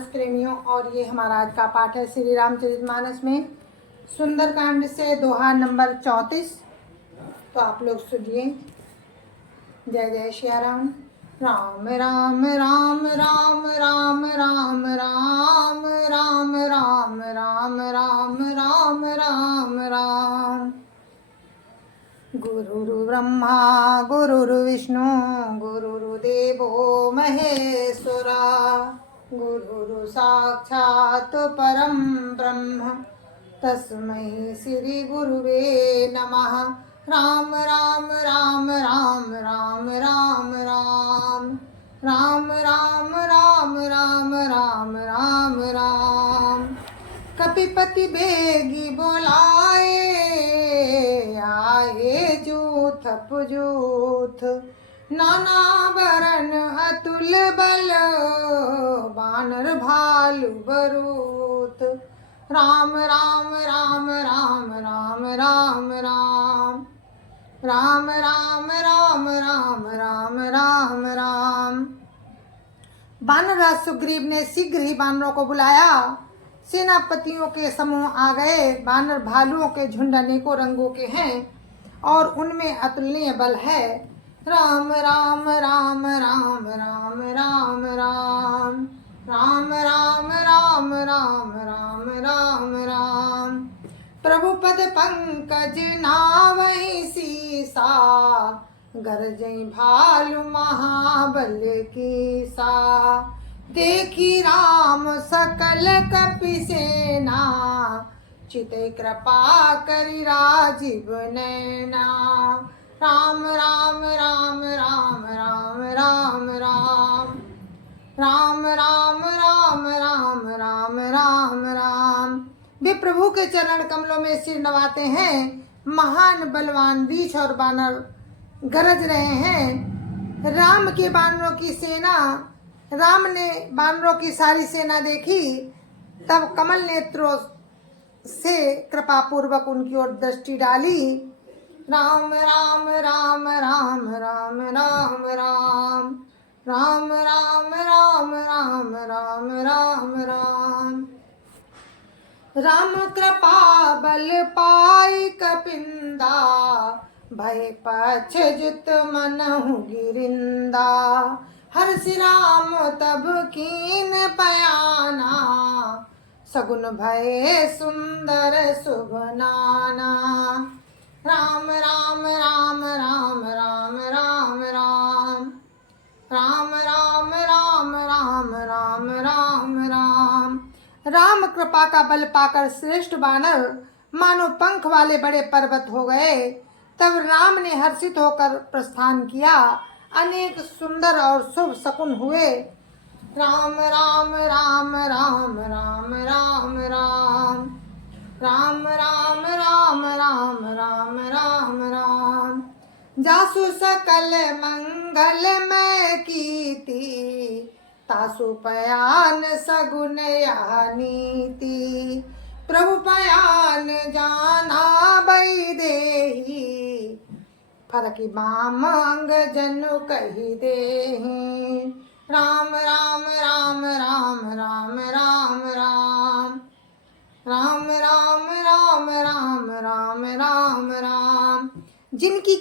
मानस प्रेमियों, और ये हमारा आज का पाठ है श्री रामचरितमानस में सुंदरकांड से दोहा नंबर 34। तो आप लोग सुनिए। जय जय श्री राम। राम राम राम राम राम राम राम राम राम राम राम राम राम राम। गुरुर् ब्रह्मा गुरुर्विष्णु गुरुर्देवो महेश्वरा, गुरुर् साक्षात् परं ब्रह्म तस्मै श्री गुरुवे नमः। राम राम राम राम राम राम राम राम राम राम राम राम राम राम। कपिपति बेगी बोलाए, आए जूथ पुजूथ, नाना बरन अतुल बल, बानर भालु बरूथ। राम राम राम राम राम राम राम राम राम राम राम राम राम राम। बानरराज सुग्रीव ने शीघ्र ही बानरों को बुलाया। सेनापतियों के समूह आ गए। बानर भालुओं के झुंड अनेकों रंगों के हैं और उनमें अतुलनीय बल है। राम राम राम राम राम राम राम राम राम राम राम राम राम राम। प्रभु पद पंकज नावहि सीसा, गरजई भालु महाबल की सा। देखी राम सकल कपि सेना, चितै कृपा करि राजीव नैना। राम राम राम राम राम राम राम राम राम राम राम राम राम राम। वे प्रभु के चरण कमलों में सिर नवाते हैं। महान बलवान रीछ और बानर गरज रहे हैं। राम के बानरों की सेना, राम ने बानरों की सारी सेना देखी, तब कमल नेत्रों से कृपा पूर्वक उनकी ओर दृष्टि डाली। राम राम राम राम राम राम राम राम राम राम राम राम राम राम। राम कृपा बल पाई कपिंदा, भय पछ जुत मनहु गिरिंदा। हर्षि राम तब कीन पयाना, सगुन भय सुंदर शुभ नाना। राम राम राम राम राम राम राम राम राम राम राम राम राम राम। राम कृपा का बल पाकर श्रेष्ठ बानर मानो पंख वाले बड़े पर्वत हो गए। तब राम ने हर्षित होकर प्रस्थान किया। अनेक सुंदर और शुभ शकुन हुए। राम राम राम राम राम राम राम राम राम राम राम राम राम राम। जासु सकल मंगल मैं कीर्ति, तासु पयान सगुन या नीति। प्रभु पयान जाना बई देही, फरकी बाम अंग जनु कही देहि। राम राम राम राम राम राम राम राम राम राम राम राम राम राम। जिनकी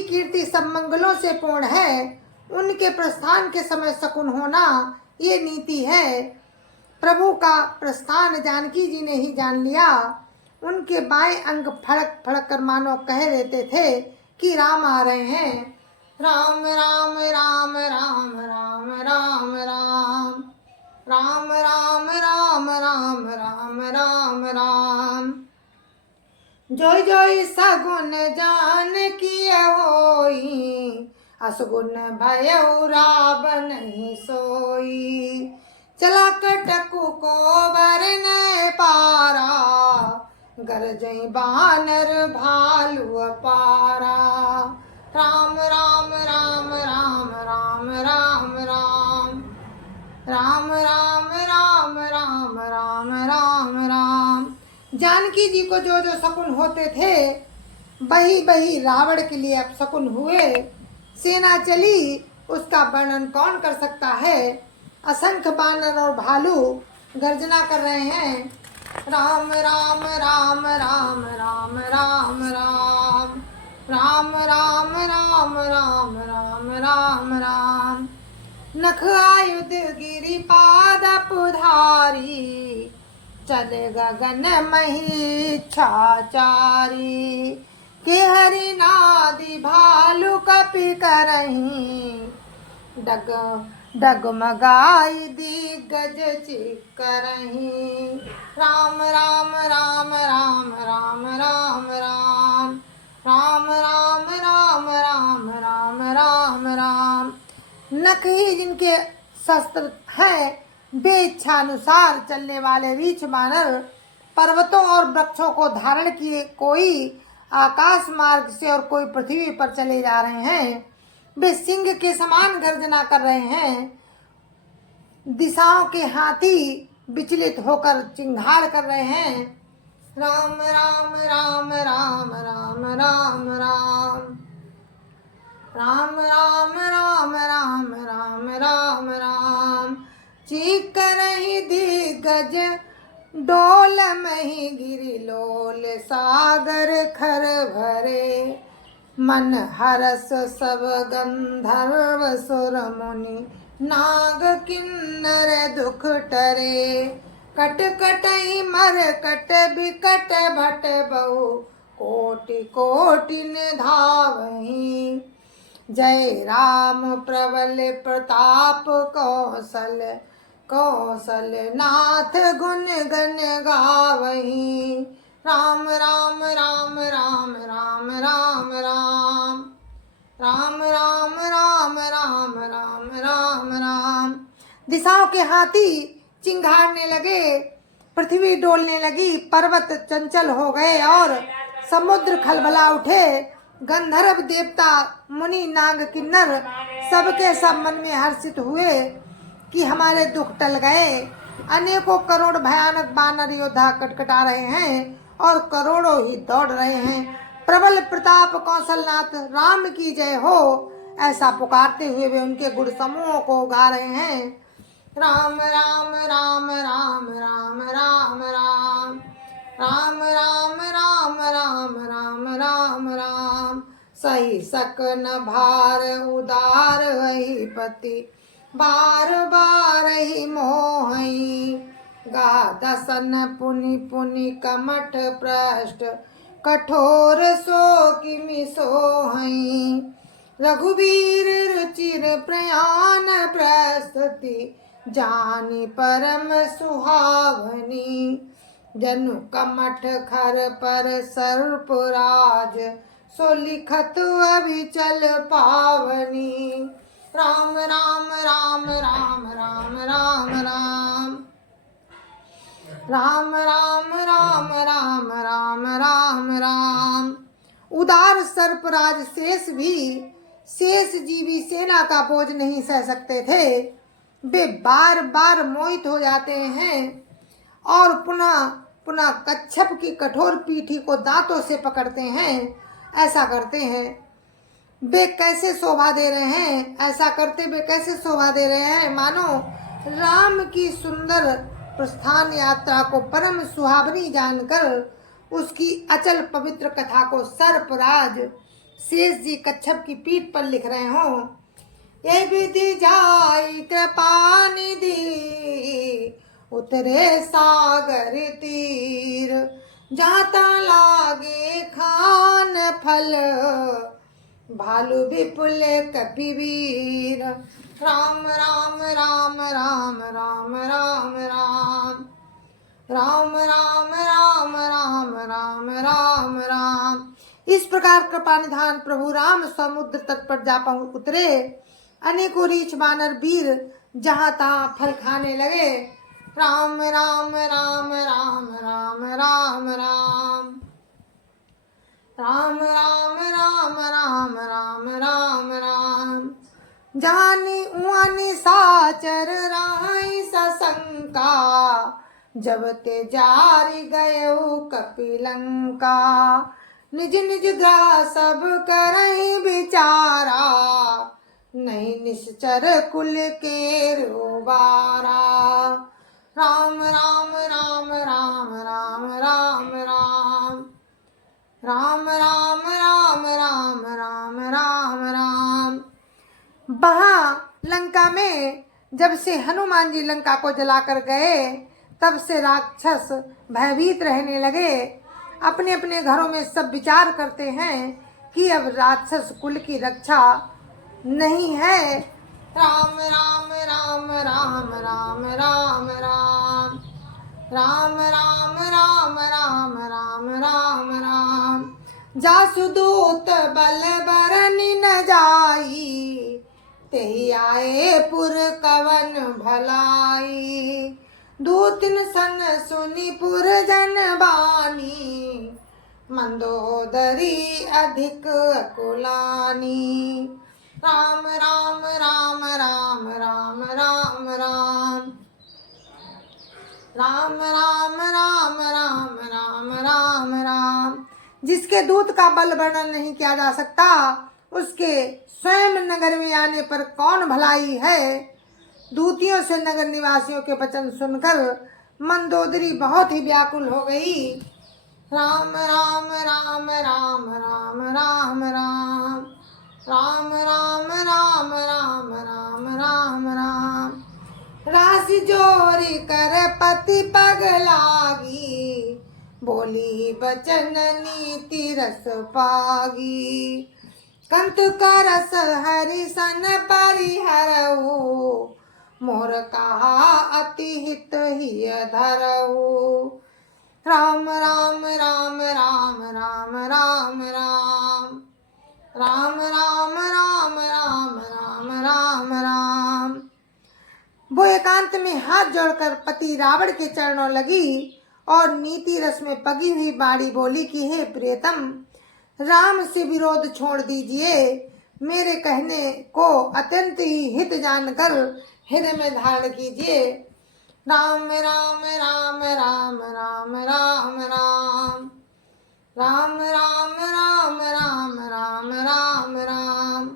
कीर्ति सब मंगलों से पूर्ण है, उनके प्रस्थान के समय शकुन होना ये नीति है। प्रभु का प्रस्थान जानकी जी ने ही जान लिया। उनके बाएं अंग फड़क फड़क कर मानो कह देते थे कि राम आ रहे हैं। राम राम राम राम राम राम राम राम राम राम राम राम राम राम। जोई जोई सगुन जान किए होई, असगुन भयउ रावण नहीं सोई। चला कटकु को बरन पारा, गरजई बानर भालु अपारा। राम राम राम राम राम राम राम राम राम राम राम राम राम राम। जानकी जी को जो जो शकुन होते थे, वही वही रावण के लिए अपशकुन हुए। सेना चली, उसका वर्णन कौन कर सकता है। असंख्य बानर और भालू गर्जना कर रहे हैं। राम राम राम राम राम राम राम राम राम राम राम राम राम राम। नख आयुध गिरिपाद पुधारी, चले गगन मही छाचारी। के हरि नादि भालु कपि करहीं, डग डगमगाई दिग्गज चिक्करहीं। राम राम राम राम राम राम राम राम राम राम राम राम राम राम। नख ही जिनके शस्त्र हैं, बेइच्छानुसार चलने वाले रीछ बानर पर्वतों और वृक्षों को धारण किए, कोई आकाश मार्ग से और कोई पृथ्वी पर चले जा रहे हैं। वे सिंह के समान गर्जना कर रहे हैं। दिशाओं के हाथी विचलित होकर चिंगार कर रहे हैं। राम राम राम राम राम राम राम राम राम राम राम राम राम राम। चीख रही दिग्गज डोल मही गिरि लोल, सागर खर भरे। मन हरस सब गंधर्व सुर मुनि, नाग किन्नर दुख टरे। कट कटई मर कट बिकट भट बहु, कोटि कोटि धावहीं। जय राम प्रबल प्रताप कौशल, कौशल नाथ गुण गण गावहीं। राम राम राम राम राम राम राम राम राम राम राम राम राम राम। दिशाओं के हाथी चिंगारने लगे, पृथ्वी डोलने लगी, पर्वत चंचल हो गए और समुद्र खलबला उठे। गंधर्व देवता मुनि नाग किन्नर सबके सब मन में हर्षित हुए कि हमारे दुख टल गए। अनेकों करोड़ भयानक बानर योद्धा कटकटा रहे हैं और करोड़ों ही दौड़ रहे हैं। प्रबल प्रताप कौशलनाथ राम की जय हो, ऐसा पुकारते हुए वे उनके गुण समूहों को गा रहे हैं। राम राम राम राम राम राम राम राम राम राम राम राम राम राम। सही सकन भार उदार वही पति, बार बार ही मोहई। गा दसन पुनि पुनि कमठ पृष्ठ, कठोर सो किमि सोहई। रघुवीर रुचिर प्रयाण प्रस्तुति, जानी परम सुहावनी। जनु कमठ खर पर सर्पराज, सो लिखत अभिचल पावनी। राम राम राम राम राम राम राम राम राम राम राम राम राम राम। उदार सर्पराज शेष भी शेष जीवी सेना का बोझ नहीं सह सकते थे। वे बार बार मोहित हो जाते हैं और पुनः पुनः कच्छप की कठोर पीठी को दांतों से पकड़ते हैं। ऐसा करते हैं वे कैसे शोभा दे रहे हैं, ऐसा करते वे कैसे शोभा दे रहे हैं, मानो राम की सुंदर प्रस्थान यात्रा को परम सुहावनी जानकर उसकी अचल पवित्र कथा को सर्पराज शेष जी कच्छप की पीठ पर लिख रहे हों। ये विधि जाई कृपा निधि, उतरे सागर तीर। जाता लागे खान फल, भालू विपुल कपिवीर। राम राम राम राम राम राम राम राम राम राम राम राम राम राम। इस प्रकार कृपानिधान प्रभु राम समुद्र तट पर जा उतरे। अनेकों रीछ बानर वीर जहाँ तहाँ फल खाने लगे। राम राम राम राम राम राम राम राम राम राम राम राम राम राम। जानी उआनी साचर राही सशंका, जब ते जारी गयो कपिलंका। निज निज ग्रह सब करहि विचारा, नहीं निश्चर कुल के रोबारा। राम राम राम राम राम राम राम राम राम राम राम राम राम राम। वहाँ लंका में जब से हनुमान जी लंका को जलाकर गए, तब से राक्षस भयभीत रहने लगे। अपने अपने घरों में सब विचार करते हैं कि अब राक्षस कुल की रक्षा नहीं है। राम राम राम राम राम राम राम राम राम राम राम राम राम राम। जासु दूत बल बरनि न जाई, तेहि आए पुर कवन भलाई। दूतिन सन सुनि पुर जन बानी, मंदोदरी अधिक कुलानी। राम राम राम राम राम राम राम राम राम राम राम राम राम राम। जिसके दूत का बल वर्णन नहीं किया जा सकता, उसके स्वयं नगर में आने पर कौन भलाई है। दूतियों से नगर निवासियों के वचन सुनकर मंदोदरी बहुत ही व्याकुल हो गई। राम राम राम राम राम राम राम राम राम राम राम राम राम राम। राशि जोरी कर पति पग लागी, बोली बचन नीति रस पागी। कंत करस हरि सन परिहरऊ, मोर कहा अति हित हिय धरऊ। राम राम राम राम राम राम राम राम राम राम राम राम राम राम। वो एकांत में हाथ जोड़कर पति रावण के चरणों लगी और नीति रस में पगी हुई बाड़ी बोली कि हे प्रियतम, राम से विरोध छोड़ दीजिए। मेरे कहने को अत्यंत ही हित जानकर हृदय में धारण कीजिए। राम राम राम राम राम राम राम राम राम राम राम राम राम राम।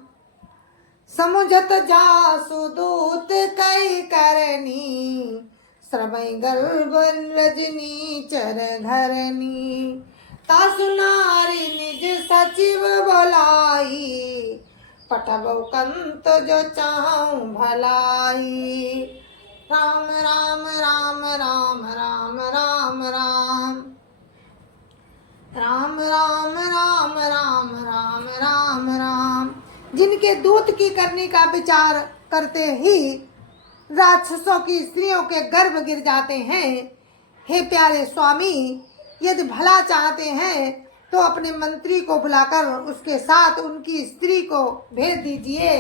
समुझत जासु दूत कई करनी, श्रवै गर्भ रजनी चर घरनी। तासु नारी निज सचिव बोलाई, पठबौ कंत जो चाहूं भलाई। राम राम राम राम राम राम राम राम राम राम राम राम राम राम। जिनके दूत की करने का विचार करते ही राक्षसों की स्त्रियों के गर्भ गिर जाते हैं। हे प्यारे स्वामी, यदि भला चाहते हैं तो अपने मंत्री को बुलाकर उसके साथ उनकी स्त्री को भेज दीजिए।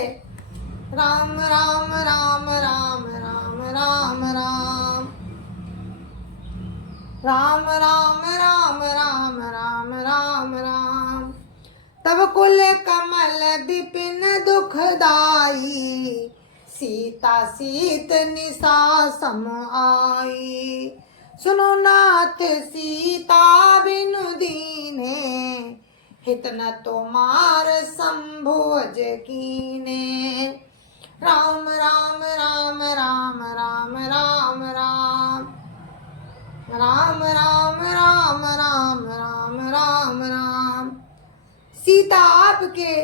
राम राम राम राम राम राम राम राम राम राम राम राम राम राम। तब कुल कमल विपिन दुखदाई, सीता सीत निशा सम आई। सुनो नाथ सीता बिनु दीने, हित न तोमार संभोज कीने। राम राम राम राम राम राम राम राम राम राम राम राम राम राम। सीता आपके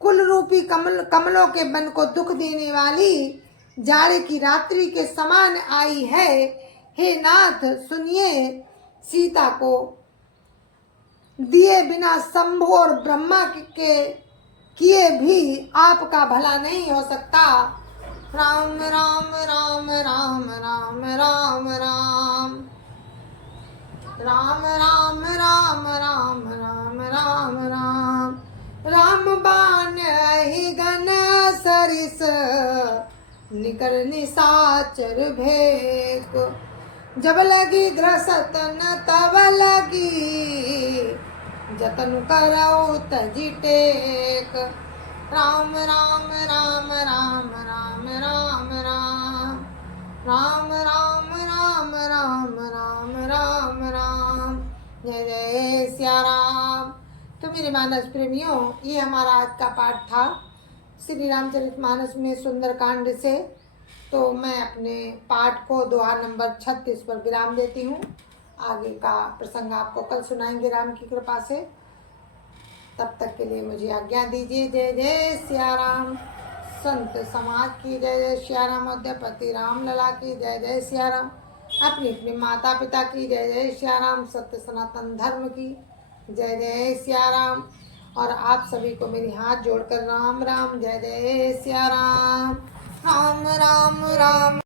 कुल रूपी कमलों के बन को दुख देने वाली जाड़े की रात्रि के समान आई है। हे नाथ सुनिए, सीता को दिए बिना शंभु और ब्रह्मा के किए भी आपका भला नहीं हो सकता। राम राम राम राम राम राम राम राम राम राम राम राम राम राम। राम बाण ही गण सरिस, निकर निशाचर भेक। जब लगी ग्रसतन तब लगी, जतन करौ तजी टेक। राम राम राम राम राम राम राम राम राम राम राम राम राम राम। जय जय सिया राम। तो मेरे मानस प्रेमियों, ये हमारा आज का पाठ था। श्री रामचरितमानस में सुंदरकांड से। तो मैं अपने पाठ को दोहा नंबर 36 पर विराम देती हूँ। आगे का प्रसंग आपको कल सुनाएंगे राम की कृपा से। तब तक के लिए मुझे आज्ञा दीजिए। जय जय सिया राम। संत समाज की जय जय सिया राम। अद्यापति राम लला की जय जय सिया राम। अपनी अपनी माता पिता की जय जय सिया राम। सत्य सनातन धर्म की जय जय सिया राम। और आप सभी को मेरी हाथ जोड़कर राम राम जय जय सिया राम। राम राम राम।